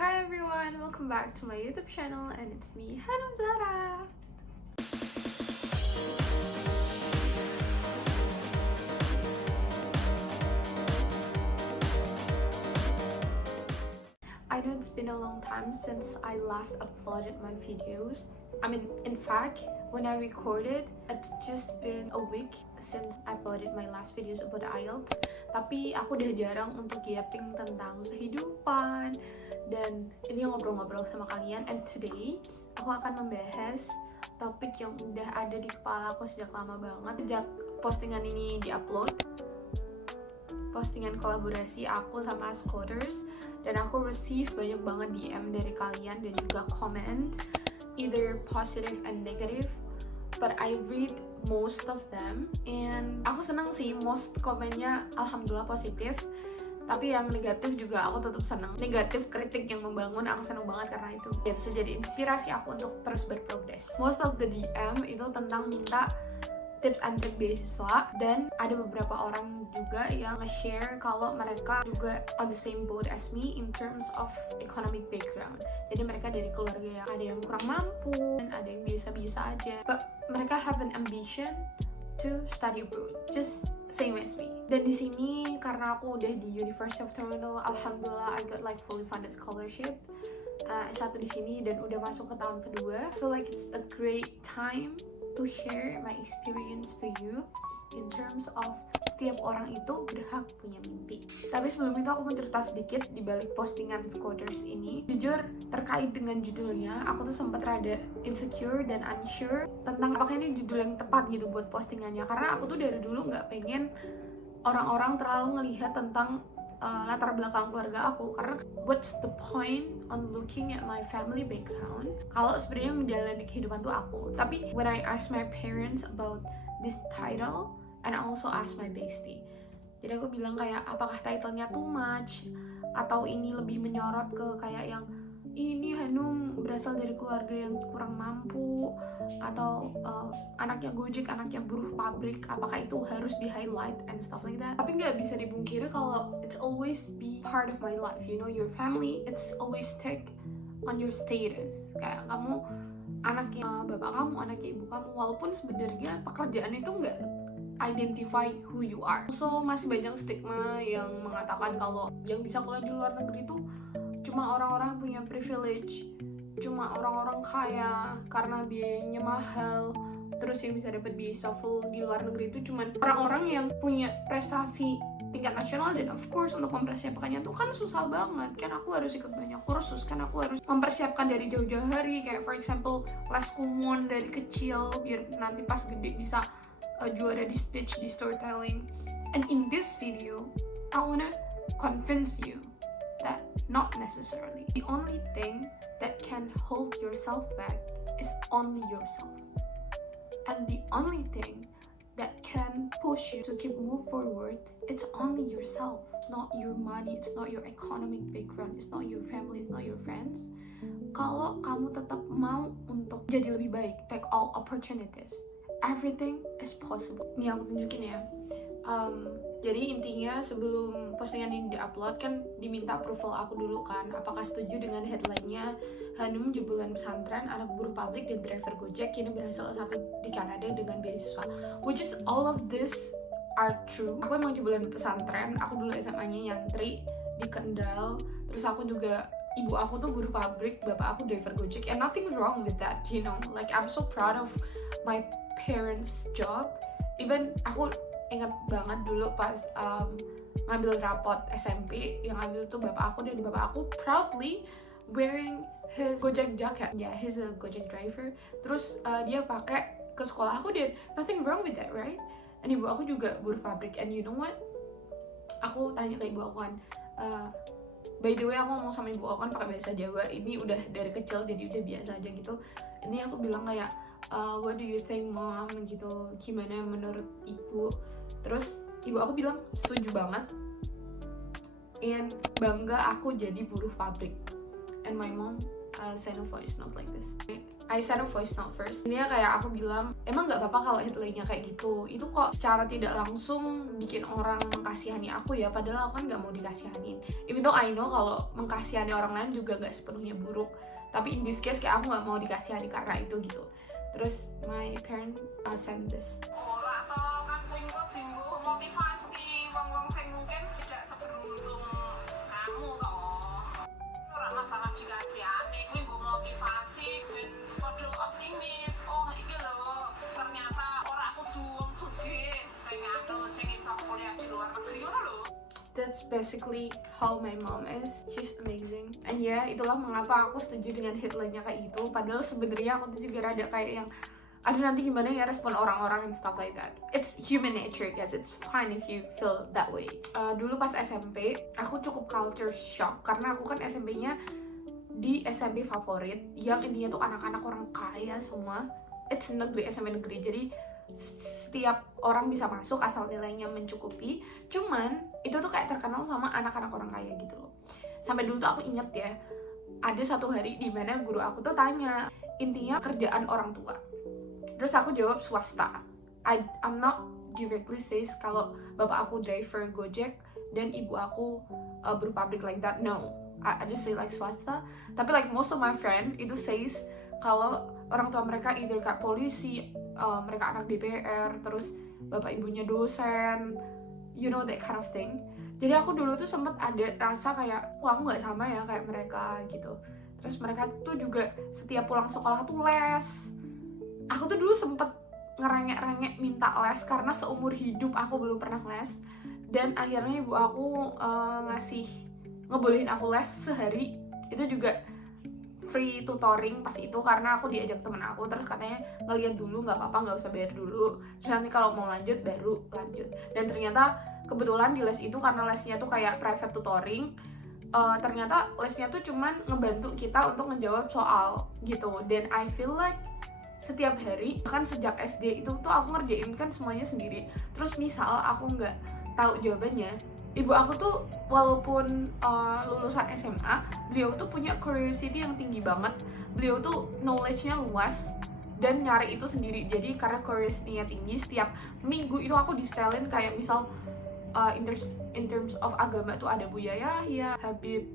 Hi everyone, welcome back to my YouTube channel and it's me, Hanum Zara. I know it's been a long time since I last uploaded my videos. In fact, when I recorded, it's just been a week since I uploaded my last videos about IELTS. Tapi aku udah jarang untuk yapping tentang kehidupan dan ini ngobrol-ngobrol sama kalian. And today, aku akan membahas topik yang udah ada di kepala aku sejak lama banget. Sejak postingan ini diupload, postingan kolaborasi aku sama Scoters, dan aku receive banyak banget DM dari kalian dan juga comment, either positive and negative, but I read most of them and aku senang sih, most komennya alhamdulillah positif, tapi yang negatif juga aku tetap senang. Negatif kritik yang membangun aku senang banget karena itu ya bisa jadi inspirasi aku untuk terus berprogres. Most of the DM itu tentang minta tips and trik beasiswa, dan ada beberapa orang juga yang nge-share kalau mereka juga on the same boat as me in terms of economic background. Jadi mereka dari keluarga yang ada yang kurang mampu, dan ada yang biasa-biasa aja, but mereka have an ambition to study abroad, just same as me. Dan di sini karena aku udah di University of Toronto, alhamdulillah I got like fully funded scholarship S1 di sini dan udah masuk ke tahun kedua. I feel like it's a great time to share my experience to you in terms of setiap orang itu berhak punya mimpi. Tapi sebelum itu aku mau cerita sedikit di balik postingan Scoters ini. Jujur terkait dengan judulnya, aku tuh sempat rada insecure dan unsure tentang apakah ini judul yang tepat gitu buat postingannya, karena aku tuh dari dulu nggak pengen orang-orang terlalu ngelihat tentang latar belakang keluarga aku, karena what's the point on looking at my family background kalau sebenarnya menjalani kehidupan tuh aku. Tapi when I ask my parents about this title, and I also ask my bestie, jadi aku bilang kayak apakah titlenya too much atau ini lebih menyorot ke kayak yang ini Hanum berasal dari keluarga yang kurang mampu, atau anaknya Gojek, anaknya buruh pabrik, apakah itu harus di highlight and stuff like that. Tapi nggak bisa dipungkiri kalau it's always be part of my life, you know, your family, it's always take on your status. Kayak kamu anaknya bapak kamu, anaknya ibu kamu, walaupun sebenarnya pekerjaan itu nggak identify who you are. So masih banyak stigma yang mengatakan kalau yang bisa kuliah di luar negeri itu cuma orang-orang yang punya privilege, cuma orang-orang kaya karena biayanya mahal. Terus yang bisa dapat beasiswa full di luar negeri itu cuma orang-orang yang punya prestasi tingkat nasional, dan of course untuk mempersiapkannya tuh kan susah banget kan. Aku harus ikut banyak kursus, kan aku harus mempersiapkan dari jauh-jauh hari, kayak for example les kumon dari kecil biar nanti pas gede bisa juara di speech, di storytelling. And in this video I wanna convince you that not necessarily. The only thing that can hold yourself back is only yourself. And the only thing that can push you to keep move forward, it's only yourself. It's not your money, it's not your economic background, it's not your family, it's not your friends. Kalau kamu tetap mau untuk jadi lebih baik, take all opportunities, everything is possible. Nih aku tunjukin ya. Jadi intinya sebelum postingan ini diupload kan diminta approval aku dulu kan, apakah setuju dengan headline-nya Hanum jebolan pesantren, anak buruh pabrik dan driver Gojek kini berhasil S1 di Kanada dengan beasiswa, which is all of this are true. Aku emang jebolan pesantren, aku dulu SMA-nya nyantri di Kendal, terus aku juga ibu aku tuh buruh pabrik, bapak aku driver Gojek, and nothing wrong with that, you know, like I'm so proud of my parents' job. Even aku ingat banget dulu pas ngambil rapot SMP, yang ngambil tuh bapak aku, dan bapak aku proudly wearing his Gojek jacket. Yeah, he's a Gojek driver. Terus dia pakai ke sekolah aku, dan nothing wrong with that, right? Dan ibu aku juga buruh pabrik, and you know what? Aku tanya ke ibu aku kan, by the way aku ngomong sama ibu aku kan pakai bahasa Jawa, ini udah dari kecil jadi udah biasa aja gitu. Ini aku bilang kayak, what do you think mom, gitu, gimana menurut ibu? Terus ibu aku bilang setuju banget, and bangga aku jadi buruh pabrik. And my mom send a voice note like this. I send a voice note first. Ini kayak aku bilang, emang nggak apa-apa kalau headline-nya kayak gitu. Itu kok secara tidak langsung bikin orang mengkasihani aku ya. Padahal aku kan nggak mau dikasihanin. Even though I know kalau mengkasihani orang lain juga nggak sepenuhnya buruk. Tapi in this case kayak aku nggak mau dikasihani karena itu gitu. Terus my parent send this. That's basically how my mom is. She's amazing. And yeah, itulah mengapa aku setuju dengan headline-nya kayak gitu. Padahal sebenarnya aku tuh juga rada kayak yang aduh nanti gimana ya respon orang-orang and stuff like that. It's human nature guys. It's fine if you feel that way. Dulu pas SMP, aku cukup culture shock karena aku kan SMP-nya di SMP favorit yang intinya tuh anak-anak orang kaya semua. It's negeri, SMP negeri. Jadi setiap orang bisa masuk asal nilainya mencukupi. Cuman itu tuh kayak terkenal sama anak-anak orang kaya gitu loh. Sampai dulu tuh aku inget ya, ada satu hari di mana guru aku tuh tanya intinya kerjaan orang tua. Terus aku jawab swasta. I'm not directly says kalau bapak aku driver Gojek dan ibu aku berpabrik like that. No, I just say like swasta. Tapi like most of my friend itu says kalau orang tua mereka either kayak polisi, mereka anak DPR, terus bapak ibunya dosen, you know that kind of thing. Jadi aku dulu tuh sempet ada rasa kayak, wah aku nggak sama ya kayak mereka gitu. Terus mereka tuh juga setiap pulang sekolah tuh les. Aku tuh dulu sempet ngerengek-rengek minta les karena seumur hidup aku belum pernah les. Dan akhirnya ibu aku ngebolehin aku les sehari. Itu juga free tutoring pas itu karena aku diajak temen aku, terus katanya ngeliat dulu nggak apa-apa, nggak usah bayar dulu, terus nanti kalau mau lanjut baru lanjut. Dan ternyata kebetulan di les itu karena lesnya tuh kayak private tutoring, ternyata lesnya tuh cuman ngebantu kita untuk ngejawab soal gitu. Dan I feel like setiap hari, bahkan sejak SD itu tuh aku ngerjain kan semuanya sendiri. Terus misal aku nggak tahu jawabannya, ibu aku tuh walaupun lulusan SMA, beliau tuh punya curiosity yang tinggi banget. Beliau tuh knowledge-nya luas dan nyari itu sendiri. Jadi karena curiosity-nya tinggi, setiap minggu itu aku di-setelin kayak misal in terms of agama tuh ada Buya Yahya, Habib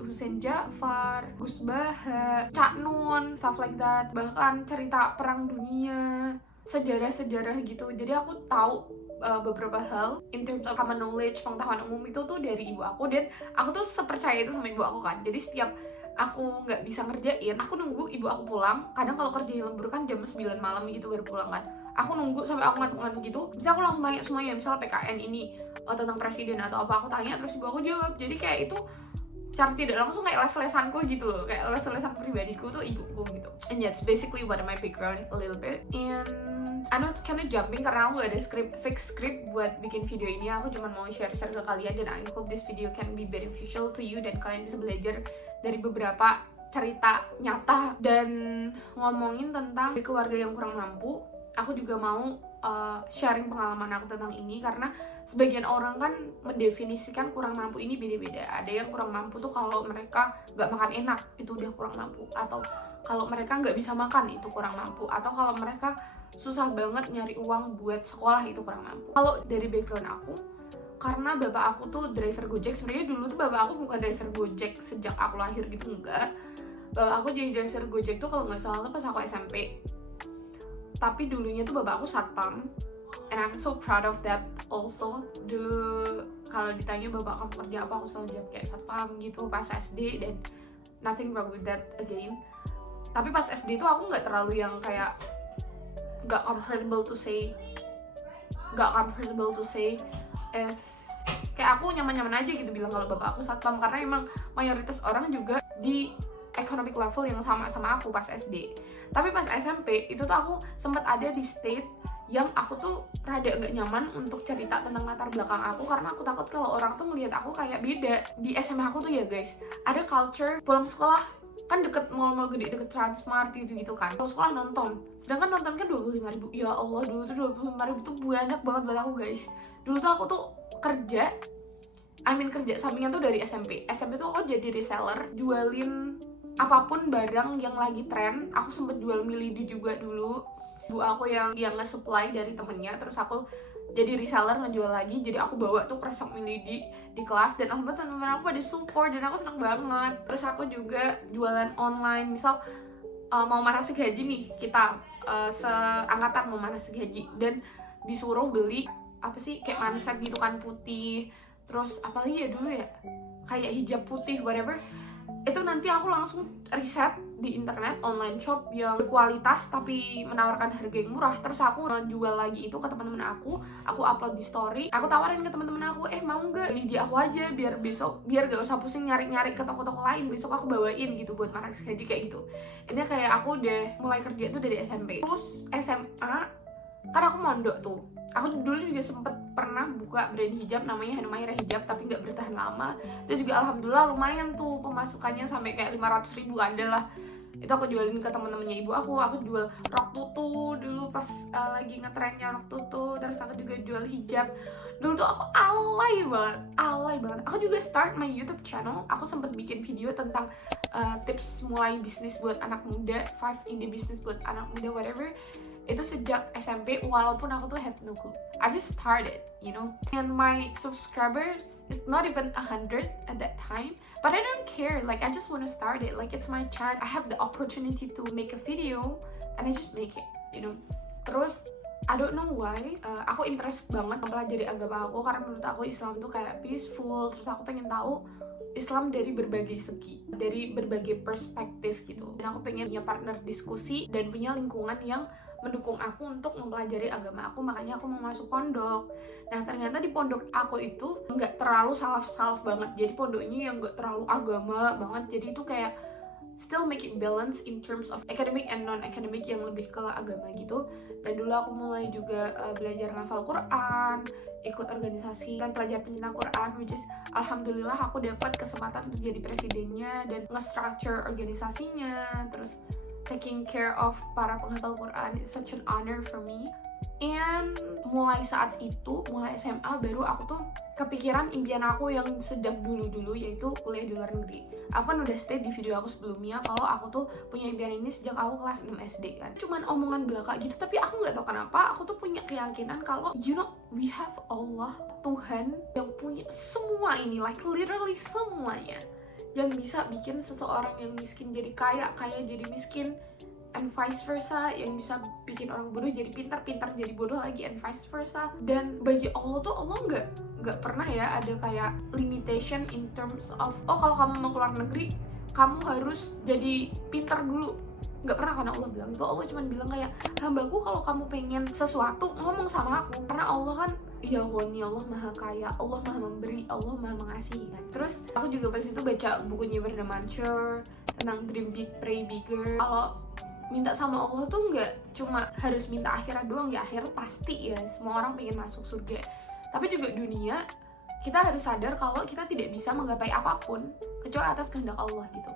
Hussein Ja'far, Gus Baha, Cak Nun, stuff like that. Bahkan cerita perang dunia, sejarah-sejarah gitu. Jadi aku tahu beberapa hal in terms of common knowledge, pengetahuan umum itu tuh dari ibu aku. Dan aku tuh sepercaya itu sama ibu aku kan. Jadi setiap aku nggak bisa ngerjain, aku nunggu ibu aku pulang. Kadang kalau kerja lembur kan jam 9 malam gitu baru pulang kan. Aku nunggu sampai aku ngantuk-ngantuk gitu, bisa aku langsung tanya semuanya. Misal PKN ini tentang presiden atau apa, aku tanya terus ibu aku jawab. Jadi kayak itu secara tidak langsung kayak les-lesanku gitu loh, kayak les-lesan pribadiku tuh ibuku gitu. And yeah, it's basically what my background a little bit. And I know it's kinda jumping karena aku gak ada fixed script buat bikin video ini. Aku cuma mau share-share ke kalian dan I hope this video can be beneficial to you dan kalian bisa belajar dari beberapa cerita nyata. Dan ngomongin tentang keluarga yang kurang mampu, aku juga mau sharing pengalaman aku tentang ini karena sebagian orang kan mendefinisikan kurang mampu ini beda-beda. Ada yang kurang mampu tuh kalau mereka nggak makan enak, itu udah kurang mampu. Atau kalau mereka nggak bisa makan, itu kurang mampu. Atau kalau mereka susah banget nyari uang buat sekolah, itu kurang mampu. Kalau dari background aku, karena bapak aku tuh driver Gojek. Sebenarnya dulu tuh bapak aku bukan driver Gojek sejak aku lahir gitu, enggak. Bapak aku jadi driver Gojek tuh kalau nggak salah tuh pas aku SMP. Tapi dulunya tuh bapak aku satpam, and I'm so proud of that also. Dulu kalau ditanya bapak kamu kerja apa, aku selalu jawab kayak satpam gitu pas SD, dan nothing wrong with that again. Tapi pas SD tuh aku nggak terlalu yang kayak nggak comfortable to say if kayak aku nyaman-nyaman aja gitu bilang kalau bapak aku satpam, karena emang mayoritas orang juga di economic level yang sama aku pas SD. Tapi pas SMP itu tuh aku sempat ada di state yang aku tuh rada gak nyaman untuk cerita tentang latar belakang aku, karena aku takut kalau orang tuh ngelihat aku kayak beda. Di SMA aku tuh ya guys, ada culture pulang sekolah kan deket mall-mall gede, deket Transmart gitu-gitu kan. Kalau sekolah nonton, sedangkan nonton kan 25.000. Ya Allah, dulu tuh 25.000 tuh banyak banget buat aku guys. Dulu tuh aku tuh kerja sampingan tuh dari SMP tuh aku jadi reseller, jualin apapun barang yang lagi tren. Aku sempet jual milidi juga dulu. Bu aku yang nge-supply dari temennya, terus aku jadi reseller ngejual lagi. Jadi aku bawa tuh kresek milidi di kelas, dan alhamdulillah teman-teman aku pada support dan aku seneng banget. Terus aku juga jualan online, misal mau manasik haji nih, kita seangkatan mau manasik haji dan disuruh beli apa sih kayak manset gitu kan, putih, terus apalagi ya dulu ya kayak hijab putih whatever. Itu nanti aku langsung riset di internet online shop yang berkualitas tapi menawarkan harga yang murah, terus aku jual lagi itu ke teman-teman aku upload di story, aku tawarin ke teman-teman aku, mau nggak beli di aku aja, biar besok biar gak usah pusing nyari-nyari ke toko-toko lain, besok aku bawain gitu buat manasik haji kayak gitu. Ini kayak aku udah mulai kerja tuh dari SMP. Terus SMA kan aku mondok tuh, aku dulu juga sempet pernah buka brand hijab namanya Hanumaira Hijab, tapi nggak bertahan lama. Itu juga alhamdulillah lumayan tuh pemasukannya, sampai kayak 500.000 ada lah. Itu aku jualin ke teman-temannya ibu aku jual rok tutu dulu pas lagi ngetrennya rok tutu. Terus aku juga jual hijab. Dulu tuh aku alay banget. Aku juga start my YouTube channel, aku sempet bikin video tentang tips mulai bisnis buat anak muda, 5 ide bisnis buat anak muda whatever. Itu sejak SMP, walaupun aku tuh have no clue. I just started, and my subscribers is not even 100 at that time, but I don't care, like I just want to start it, like it's my chance, I have the opportunity to make a video and I just make it, Terus I don't know why, aku interest banget mempelajari agama aku karena menurut aku Islam tuh kayak peaceful. Terus aku pengen tahu Islam dari berbagai segi, dari berbagai perspektif gitu. Dan aku pengen punya partner diskusi dan punya lingkungan yang mendukung aku untuk mempelajari agama aku, makanya aku mau masuk pondok. Nah ternyata di pondok aku itu nggak terlalu salaf banget, jadi pondoknya yang nggak terlalu agama banget, jadi itu kayak still make it balance in terms of academic and non-academic yang lebih ke agama gitu. Dan dulu aku mulai juga belajar ngafal Quran, ikut organisasi dan pelajar pencinta Quran, which is alhamdulillah aku dapat kesempatan untuk jadi presidennya dan nge-structure organisasinya, terus taking care of para penghafal Quran. It's such an honor for me. And mulai saat itu, mulai SMA baru aku tuh kepikiran impian aku yang sejak dulu yaitu kuliah di luar negeri. Aku kan udah state di video aku sebelumnya kalau aku tuh punya impian ini sejak aku kelas 6 SD kan. Cuman omongan belaka gitu, tapi aku nggak tahu kenapa aku tuh punya keyakinan kalau we have Allah, Tuhan yang punya semua ini, like literally semuanya, yang bisa bikin seseorang yang miskin jadi kaya jadi miskin, and vice versa, yang bisa bikin orang bodoh jadi pintar jadi bodoh lagi, and vice versa. Dan bagi Allah tuh Allah nggak pernah ya ada kayak limitation in terms of kalau kamu mau keluar negeri kamu harus jadi pintar dulu. Nggak pernah, karena Allah bilang itu. Allah cuma bilang kayak, hambaku kalau kamu pengen sesuatu ngomong sama aku, karena Allah kan ya Ghani, Allah maha kaya, Allah maha memberi, Allah maha mengasihi kan. Terus aku juga pas itu baca bukunya Bernard Mansur tentang Dream Big Pray Bigger. Kalau minta sama Allah tuh nggak cuma harus minta akhirat doang ya, akhirat pasti ya semua orang pengen masuk surga, tapi juga dunia kita harus sadar kalau kita tidak bisa menggapai apapun kecuali atas kehendak Allah gitu.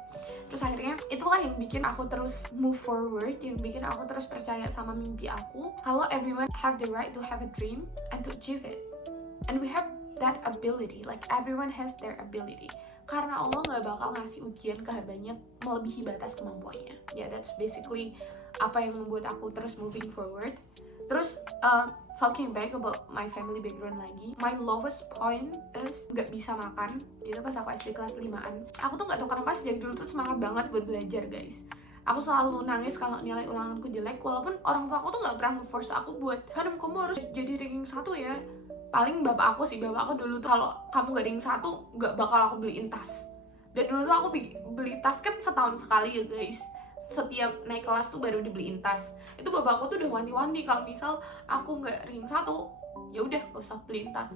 Terus akhirnya itulah yang bikin aku terus move forward, yang bikin aku terus percaya sama mimpi aku kalau everyone have the right to have a dream and to achieve it, and we have that ability, like everyone has their ability. Karena Allah nggak bakal ngasih ujian ke hambanya melebihi batas kemampuannya. Ya, that's basically apa yang membuat aku terus moving forward. Terus talking back about my family background lagi, my lowest point is nggak bisa makan. Itu pas aku SD kelas 5-an. Aku tuh nggak tahu kenapa sejak dulu tuh semangat banget buat belajar guys. Aku selalu nangis kalau nilai ulanganku jelek, walaupun orang tua aku tuh nggak pernah force aku buat, Hanum kamu harus jadi ranking 1 ya. Paling bapak aku dulu tuh kalau kamu gak ranking 1 gak bakal aku beliin tas. Dan dulu tuh aku beli tas kan setahun sekali ya guys, setiap naik kelas tuh baru dibeliin tas. Itu bapak aku tuh udah wanti-wanti kalau misal aku gak ranking 1 ya udah gak usah beliin tas.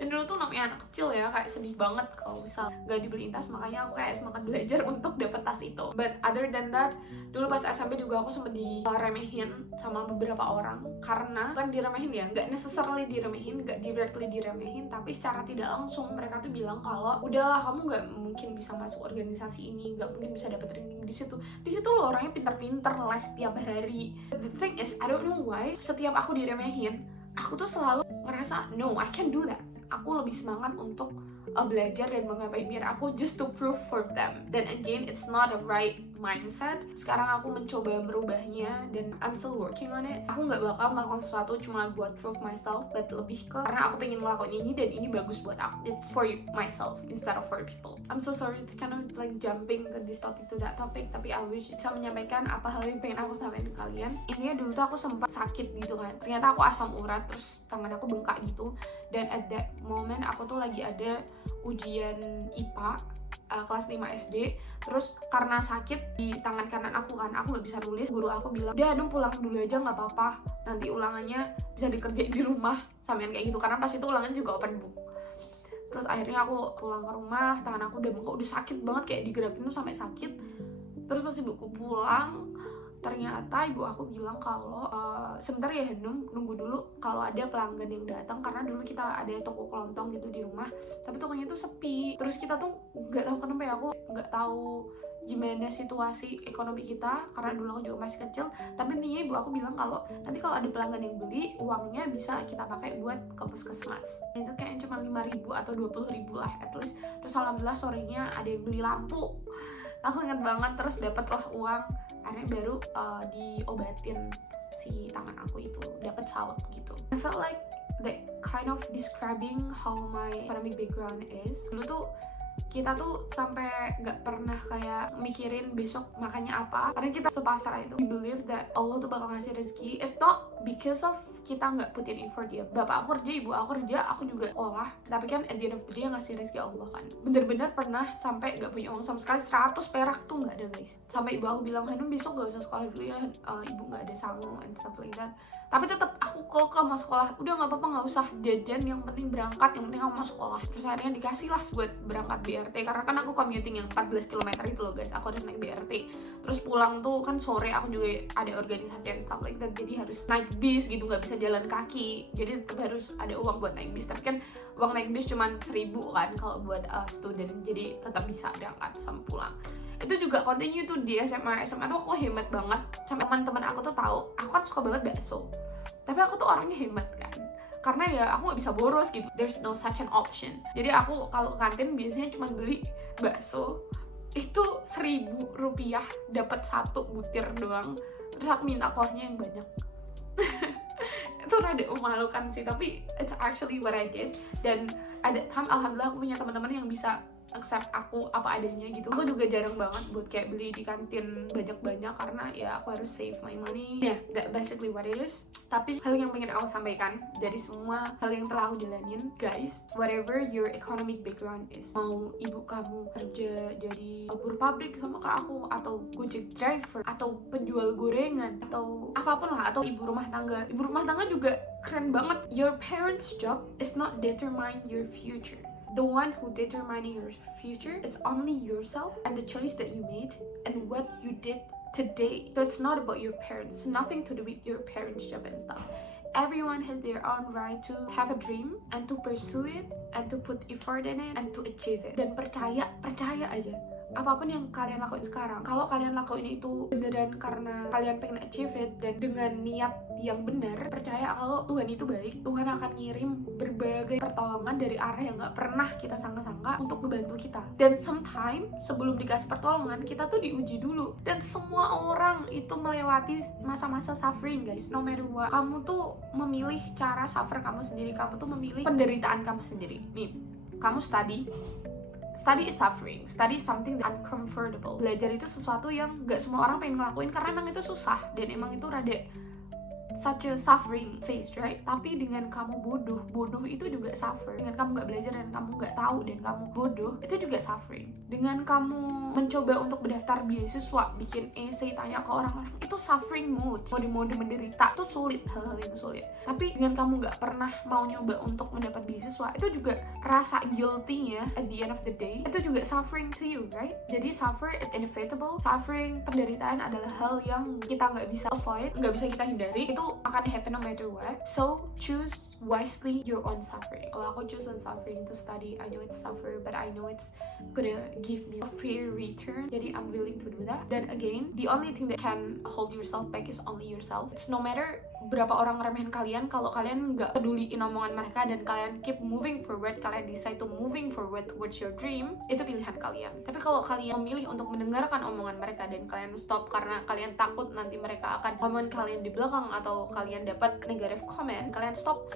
Dan dulu tuh namanya anak kecil ya, kayak sedih banget kalau misal gak dibeliin tas, makanya aku kayak semangat belajar untuk dapet tas itu. But other than that, dulu pas SMP juga aku sempet diremehin sama beberapa orang. Karena kan diremehin ya, gak necessarily diremehin, gak directly diremehin, tapi secara tidak langsung mereka tuh bilang kalau udahlah kamu gak mungkin bisa masuk organisasi ini, gak mungkin bisa dapet ranking di situ. Di situ lo orangnya pinter-pinter les setiap hari. But the thing is, I don't know why setiap aku diremehin, aku tuh selalu ngerasa no, I can't do that. Aku lebih semangat untuk belajar dan menggapai mimpi aku just to prove for them. Then again, it's not a right mindset. Sekarang aku mencoba merubahnya dan I'm still working on it. Aku nggak bakal melakukan sesuatu cuma buat prove myself, but lebih ke karena aku pengen ngelakuin ini dan ini bagus buat aku. It's for myself instead of for people. I'm so sorry, it's kind of like jumping ke this topic to that topic, tapi I wish bisa menyampaikan apa hal yang pengen aku sampaikan ke kalian. Intinya dulu tuh aku sempat sakit gitu kan. Ternyata aku asam urat, terus tangan aku bengkak gitu. Dan at that moment aku tuh lagi ada ujian IPA kelas 5 SD. Terus karena sakit di tangan kanan aku kan, aku nggak bisa nulis. Guru aku bilang, udah Hanum pulang dulu aja nggak apa-apa, nanti ulangannya bisa dikerjain di rumah, samain kayak gitu. Karena pas itu ulangan juga open book. Terus akhirnya aku pulang ke rumah, tangan aku udah bengkak, udah sakit banget, kayak digerakin tuh sampai sakit. Terus pas ibuku pulang, ternyata ibu aku bilang kalau sebentar ya Hanum, nunggu dulu kalau ada pelanggan yang datang, karena dulu kita ada toko kelontong gitu di rumah, tapi tokonya tuh sepi. Terus kita tuh nggak tahu kenapa ya, aku nggak tahu gimana situasi ekonomi kita, karena dulu aku juga masih kecil. Tapi intinya ibu aku bilang kalau nanti kalau ada pelanggan yang beli, uangnya bisa kita pakai buat ke puskesmas. Itu kayak cuma 5.000 atau 20.000 lah at least. Terus alhamdulillah sorenya ada yang beli lampu, aku inget banget. Terus dapatlah uang, akhirnya baru diobatin si tangan aku itu, dapat salep gitu. I felt like that kind of describing how my economic background is. Dulu tuh kita tuh sampai nggak pernah kayak mikirin besok makannya apa, karena kita sepasrah itu. We believe that Allah tuh bakal ngasih rezeki. It's not because of kita nggak put in effort ya. Bapak aku kerja, ibu aku kerja, aku juga sekolah. Tapi kan at the end of the day yang ngasih rezeki Allah kan. Bener-bener pernah sampai nggak punya uang sama sekali, 100 perak tuh nggak ada guys. Sampai ibu aku bilang, Hanum besok gak usah sekolah dulu ya, ibu nggak ada sangu and stuff like that. Tapi tetap aku kekeh mau sekolah. Udah nggak apa-apa, nggak usah jajan, yang penting berangkat, yang penting aku mau sekolah. Terus akhirnya dikasih lah buat berangkat BRT, karena kan aku commuting yang 14 km itu loh guys. Aku harus naik BRT. Terus pulang tuh kan sore, aku juga ada organisasi and stuff like that, jadi harus naik bis gitu, nggak bisa jalan kaki. Jadi tetap harus ada uang buat naik bis. Tapi kan uang naik bis cuma 1.000 kan kalau buat student, jadi tetap bisa berangkat sama pulang. Itu juga continue tuh di SMA tuh aku hemat banget. Sampai teman-teman aku tuh tahu aku kan suka banget bakso, tapi aku tuh orangnya hemat kan, karena ya aku nggak bisa boros gitu. There's no such an option. Jadi aku kalau kantin biasanya cuma beli bakso itu 1.000 rupiah dapat 1 butir doang. Terus aku minta kuahnya yang banyak. Itu rada memalukan sih, tapi it's actually what I did. Dan at that time alhamdulillah aku punya teman-teman yang bisa accept aku apa adanya gitu. Aku juga jarang banget buat kayak beli di kantin banyak-banyak, karena ya aku harus save my money. Yeah, that basically what it is. Tapi hal yang pengen aku sampaikan dari semua hal yang telah aku jalanin, guys, whatever your economic background is, mau ibu kamu kerja jadi buruh pabrik sama kayak aku, atau gojek driver, atau penjual gorengan, atau apapun lah, atau ibu rumah tangga. Ibu rumah tangga juga keren banget. Your parents' job is not determine your future. The one who determining your future is only yourself and the choice that you made and what you did today. So it's not about your parents, nothing to do with your parents' job and stuff. Everyone has their own right to have a dream and to pursue it and to put effort in it and to achieve it. Dan percaya aja, apapun yang kalian lakuin sekarang, kalau kalian lakuin itu beneran karena kalian pengen achieve it dan dengan niat yang benar, percaya kalau Tuhan itu baik. Tuhan akan ngirim berbagai pertolongan dari arah yang gak pernah kita sangka-sangka untuk membantu kita. Dan sometimes sebelum dikasih pertolongan, kita tuh diuji dulu. Dan semua orang itu melewati masa-masa suffering guys, no matter what. Kamu tuh memilih cara suffer kamu sendiri, kamu tuh memilih penderitaan kamu sendiri. Nih, kamu study is suffering. Study is something that uncomfortable. Belajar itu sesuatu yang gak semua orang pengen ngelakuin, karena emang itu susah dan emang itu rada such a suffering phase, right? Tapi dengan kamu bodoh itu juga suffer. Dengan kamu gak belajar dan kamu gak tahu dan kamu bodoh, itu juga suffering. Dengan kamu mencoba untuk berdaftar beasiswa, bikin essay, tanya ke orang-orang, itu suffering mode. Mode menderita, itu sulit, hal-hal yang sulit. Tapi dengan kamu gak pernah mau nyoba untuk mendapat beasiswa, itu juga rasa guilty-nya at the end of the day, itu juga suffering to you, right? Jadi suffer, it's inevitable. Suffering, penderitaan adalah hal yang kita gak bisa avoid, gak bisa kita hindari. Itu akan happen no matter what. So choose wisely your own suffering. Kalau aku choose on suffering to study, I know it's suffer, but I know it's gonna give me a fair return. Jadi I'm willing to do that. Then again, the only thing that can hold yourself back is only yourself. It's no matter berapa orang ngeremehin kalian kalau kalian nggak peduliin omongan mereka dan kalian keep moving forward, kalian decide to moving forward towards your dream, itu pilihan kalian. Tapi kalau kalian memilih untuk mendengarkan omongan mereka dan kalian stop karena kalian takut nanti mereka akan komen kalian di belakang atau kalian dapat negative comment, kalian stop.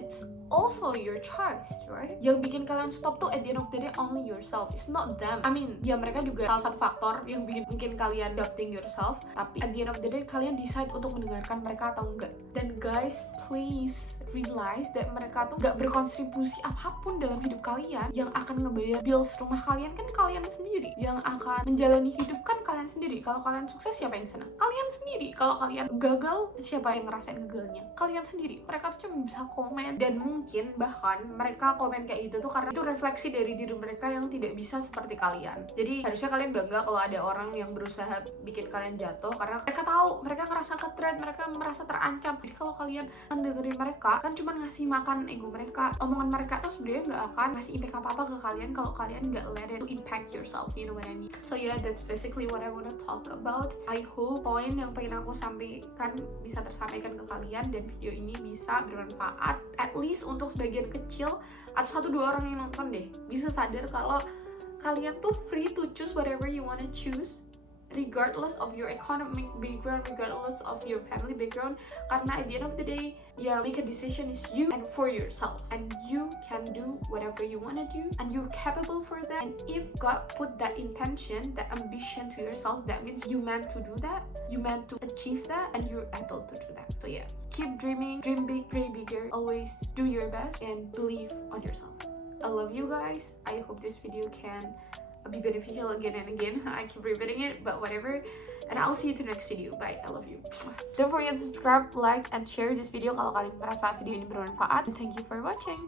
It's also your choice, right? Yang bikin kalian stop tuh at the end of the day only yourself, it's not them. I mean, ya mereka juga salah satu faktor yang bikin mungkin kalian doubting yourself, tapi at the end of the day kalian decide untuk mendengarkan mereka atau enggak. Dan guys, please realize that mereka tuh gak berkontribusi apapun dalam hidup kalian. Yang akan ngebayar bills rumah kalian kan kalian sendiri, yang akan menjalani hidup kan kalian sendiri. Kalau kalian sukses, siapa yang senang? Kalian sendiri. Kalau kalian gagal, siapa yang ngerasain gagalnya? Kalian sendiri. Mereka tuh cuma bisa komen, dan mungkin bahkan mereka komen kayak gitu tuh karena itu refleksi dari diri mereka yang tidak bisa seperti kalian. Jadi harusnya kalian bangga kalau ada orang yang berusaha bikin kalian jatuh, karena mereka tahu, mereka ngerasa ke-threat, mereka merasa terancam. Jadi kalau kalian mendengarin mereka kan cuma ngasih makan ego mereka. Omongan mereka tuh sebenarnya nggak akan ngasih impact apa-apa ke kalian kalau kalian nggak let it impact yourself, you know what I mean? So yeah, that's basically what I wanna talk about. I hope poin yang pengen aku sampaikan bisa tersampaikan ke kalian, dan video ini bisa bermanfaat at least untuk sebagian kecil atau 1-2 orang yang nonton deh bisa sadar kalau kalian tuh free to choose whatever you wanna choose, regardless of your economic background, regardless of your family background. Karena at the end of the day, make a decision is you and for yourself, and you can do whatever you want to do, and you're capable for that. And if God put that intention, that ambition to yourself, that means you meant to do that, you meant to achieve that, and you're able to do that. So yeah, keep dreaming, dream big, pray bigger, always do your best and believe on yourself. I love you guys. I hope this video can be beneficial again and again. I keep repeating it, but whatever. And I'll see you to the next video. Bye. I love you. Don't forget to subscribe, like, and share this video kalau kalian merasa video ini bermanfaat. And thank you for watching.